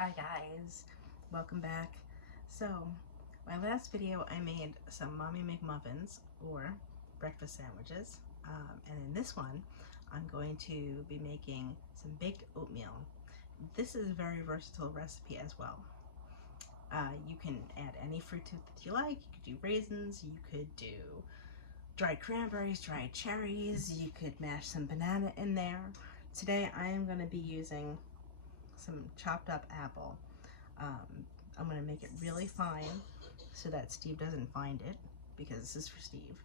Hi guys, welcome back. So, my last video I made some Mommy McMuffins or breakfast sandwiches, and in this one I'm going to be making some baked oatmeal. This is a very versatile recipe as well. You can add any fruit that you like. You could do raisins, you could do dried cranberries, dried cherries, you could mash some banana in there. Today I am going to be using some chopped up apple. I'm going to make it really fine so that Steve doesn't find it, because this is for Steve,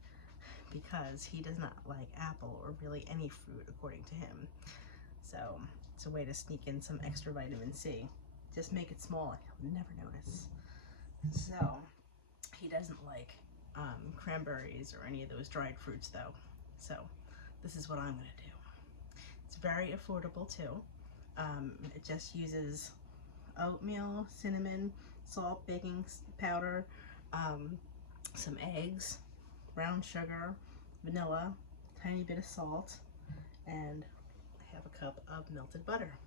because he does not like apple or really any fruit according to him. So it's a way to sneak in some extra vitamin C. Just make it small, he'll never notice. So he doesn't like cranberries or any of those dried fruits though. So this is what I'm going to do. It's very affordable too. It just uses oatmeal, cinnamon, salt, baking powder, some eggs, brown sugar, vanilla, tiny bit of salt, and half a cup of melted butter.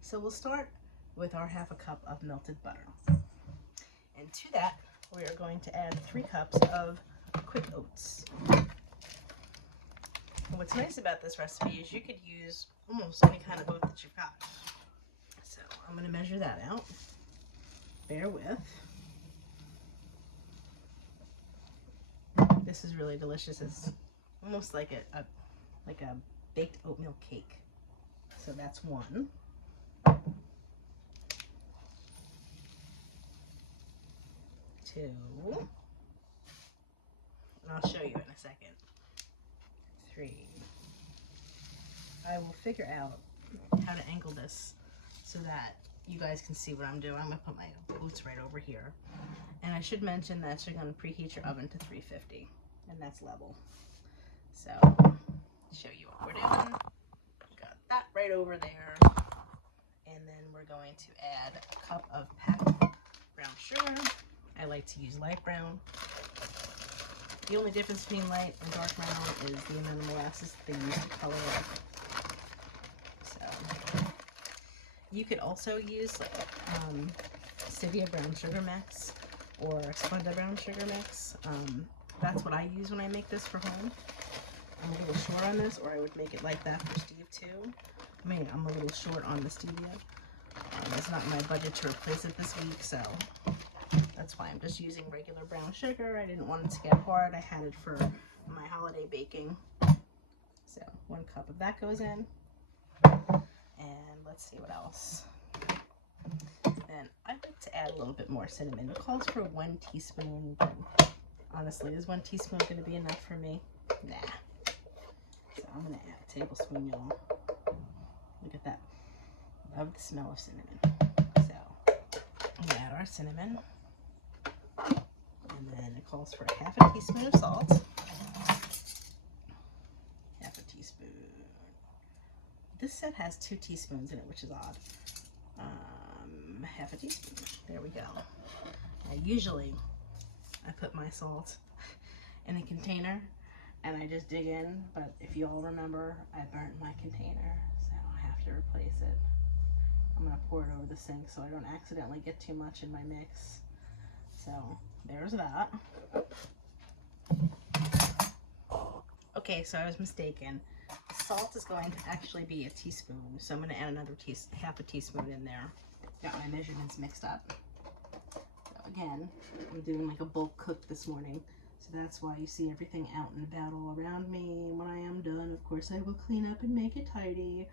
So we'll start with our half a cup of melted butter. And to that, we are going to add 3 cups of quick oats. And what's nice about this recipe is you could use almost any kind of oat that you've got. So I'm going to measure that out. Bear with. This is really delicious. It's almost like a baked oatmeal cake. So that's 1. 2. And I'll show you in a second. 3. I will figure out how to angle this so that you guys can see what I'm doing. I'm going to put my oats right over here. And I should mention that you're going to preheat your oven to 350, and that's level. So, show you what we're doing. Got that right over there. And then we're going to add a cup of packed brown sugar. I like to use light brown. The only difference between light and dark brown is the amount of molasses that they use to color it. So, you could also use like stevia brown sugar mix or Splenda brown sugar mix. That's what I use when I make this for home. I'm a little short on this, or I would make it like that for Steve too. I mean, I'm a little short on the stevia. It's not in my budget to replace it this week, so that's why I'm just using regular brown sugar. I didn't want it to get hard. I had it for my holiday baking. So 1 cup of that goes in. And let's see what else. And I like to add a little bit more cinnamon. It calls for 1 teaspoon, but honestly, is 1 teaspoon going to be enough for me? Nah. So I'm going to add a tablespoon, y'all. Look at that. Love the smell of cinnamon. So we add our cinnamon. And then it calls for half a teaspoon of salt. Half a teaspoon. This set has 2 teaspoons in it, which is odd. Half a teaspoon. There we go. Usually, I put my salt in a container and I just dig in, but if you all remember, I burnt my container, so I have to replace it. I'm going to pour it over the sink so I don't accidentally get too much in my mix. So, there's that. Okay, so I was mistaken. The salt is going to actually be a teaspoon, so I'm going to add another half a teaspoon in there. Got my measurements mixed up. So again, I'm doing like a bulk cook this morning, so that's why you see everything out and about all around me. When I am done, of course, I will clean up and make it tidy.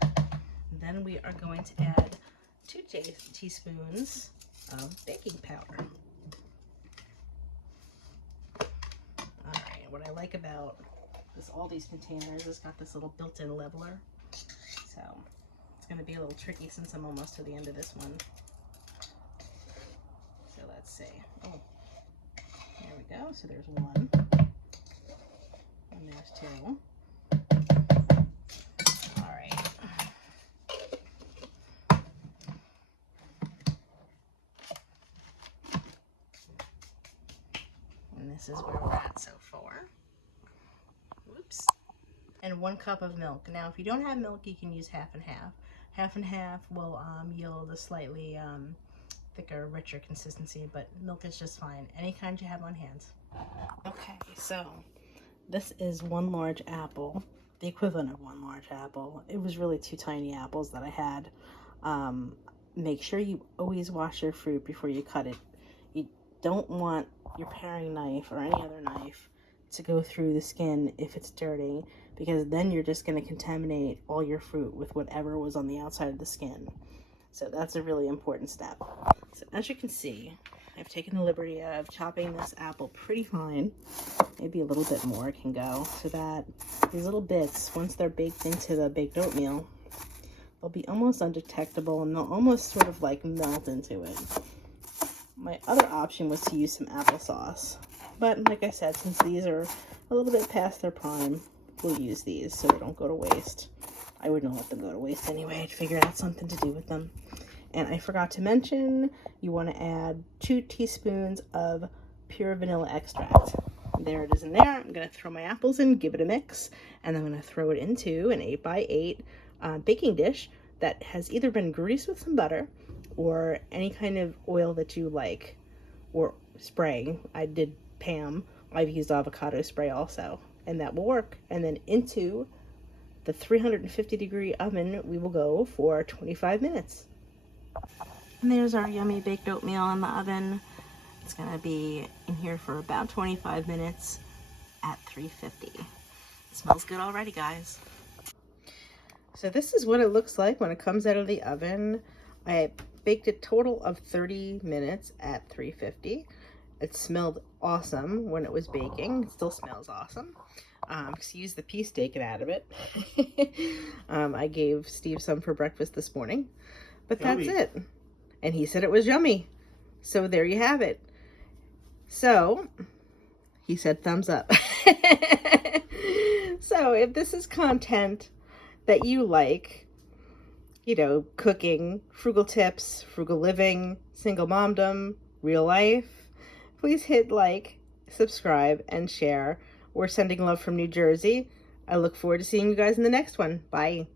And then we are going to add 2 teaspoons of baking powder. Alright, what I like about all these containers, it's got this little built-in leveler. So it's going to be a little tricky since I'm almost to the end of this one. So let's see. Oh, there we go. So there's 1. And there's 2. Alright. And this is where we're at so far. Whoops. And 1 cup of milk. Now, if you don't have milk, you can use half and half. half and half will yield a slightly thicker, richer consistency, but milk is just fine. Any kind you have on hand. Okay, so this is one large apple, the equivalent of one large apple. It was really 2 tiny apples that I had. Make sure you always wash your fruit before you cut it. You don't want your paring knife or any other knife to go through the skin if it's dirty, because then you're just going to contaminate all your fruit with whatever was on the outside of the skin. So that's a really important step. So as you can see, I've taken the liberty of chopping this apple pretty fine. Maybe a little bit more can go, so that these little bits, once they're baked into the baked oatmeal, they'll be almost undetectable and they'll almost sort of like melt into it. My other option was to use some applesauce, but like I said, since these are a little bit past their prime, we'll use these so they don't go to waste. I wouldn't let them go to waste anyway. I'd figure out something to do with them. And I forgot to mention, you want to add 2 teaspoons of pure vanilla extract. There it is in there. I'm going to throw my apples in, give it a mix, and I'm going to throw it into an 8x8 baking dish that has either been greased with some butter or any kind of oil that you like, or spray. I did Pam. I've used avocado spray also, and that will work. And then into the 350-degree oven we will go for 25 minutes. And there's our yummy baked oatmeal in the oven. It's gonna be in here for about 25 minutes at 350. It smells good already, guys. So this is what it looks like when it comes out of the oven. I baked a total of 30 minutes at 350. It smelled awesome when it was baking. It still smells awesome. Excuse the piece taken out of it. I gave Steve some for breakfast this morning, but yummy. That's it. And he said it was yummy. So there you have it. So he said thumbs up. So if this is content that you like, you know, cooking, frugal tips, frugal living, single momdom, real life, please hit like, subscribe, and share. We're sending love from New Jersey. I look forward to seeing you guys in the next one. Bye.